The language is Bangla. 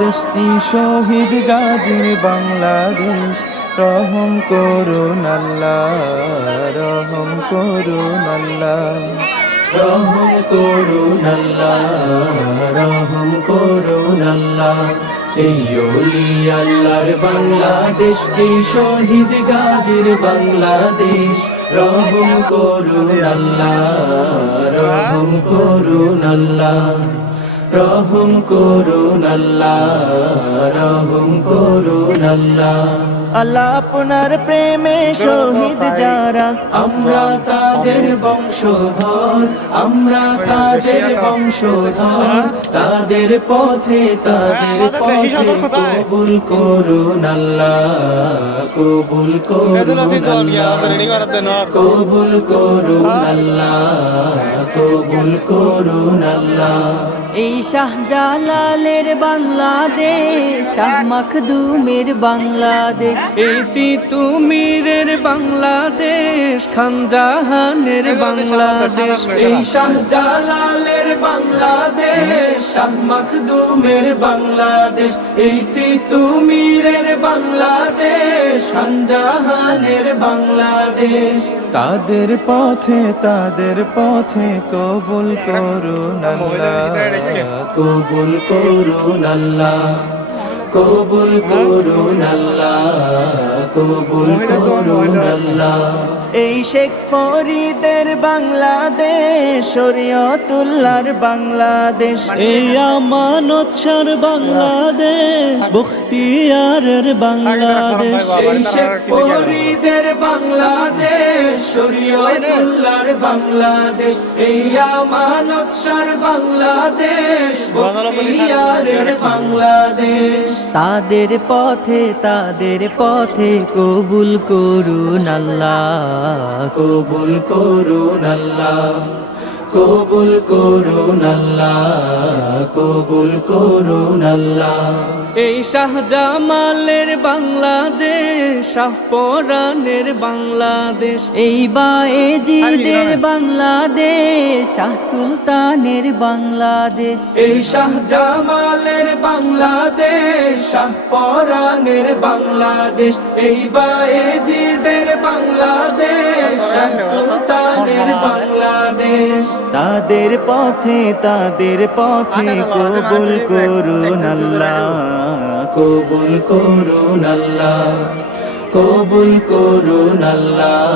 বাংলাদেশ, এই শহীদ গাজীর বাংলাদেশ। রহম করুন আল্লাহ, রহম করুন আল্লাহ, রহম করুন আল্লাহ, রহম করুন আল্লাহ। এই ওলি আল্লাহর বাংলাদেশ, এই শহীদ গাজীর বাংলাদেশ। রহম করুন আল্লাহ, রহম করুন আল্লাহ, রহম করুন আল্লাহ, রহম করুন আল্লাহ। আল্লাহ আপনার প্রেমে শহীদ যারা, আমরা তাদের বংশধর, আমরা তাদের বংশধর। তাদের পথে কবুল করুন আল্লাহ, কবুল করুন আল্লাহ, কবুল করুন আল্লাহ, কবুল করুন আল্লাহ। এই শাহজালালের বাংলাদেশ, শাহ মাখদুমের বাংলাদেশ, এই তিতুমীরের বাংলাদেশ, খান জাহানের বাংলাদেশ। এই শাহজালালের বাংলাদেশ, শাহ মাখদুমের বাংলাদেশ। এই তিতুমীরের বাংলাদেশ, খান জাহানের বাংলাদেশ। তাদের পথে কবুল করুন আল্লাহ, কবুল করুন আল্লাহ, কবুল করুন আল্লাহ, কবুল করুন আল্লাহ। এই শেখ ফরিদের বাংলাদেশ, শরীয়তুল্লাহর বাংলাদেশ। এই আমানত শাহর বাংলাদেশ, বখতিয়ারের বাংলাদেশ। এই শেখ ফরিদের বাংলাদেশ, শরীয়তুল্লাহর বাংলাদেশ। এই আমানত শাহর বাংলাদেশ, বখতিয়ারের বাংলাদেশ। তাদের পথে কবুল করুন আল্লাহ, কবুল করুন আল্লাহ, কবুল করুন আল্লাহ, কবুল করুন আল্লাহ। এই শাহজামালের বাংলাদেশ, শাহপরানের বাংলাদেশ। এই বায়েজিদের বাংলাদেশ, শাহ সুলতানের বাংলাদেশ। এই শাহজামালের বাংলাদেশ, শাহপরানের বাংলাদেশ। এই বায়েজিদের বাংলাদেশ, শাহ সুলতানের বাংলাদেশ। তাদের পথে কবুল করুন আল্লাহ, কবুল করুন আল্লাহ, কবুল করুন আল্লাহ।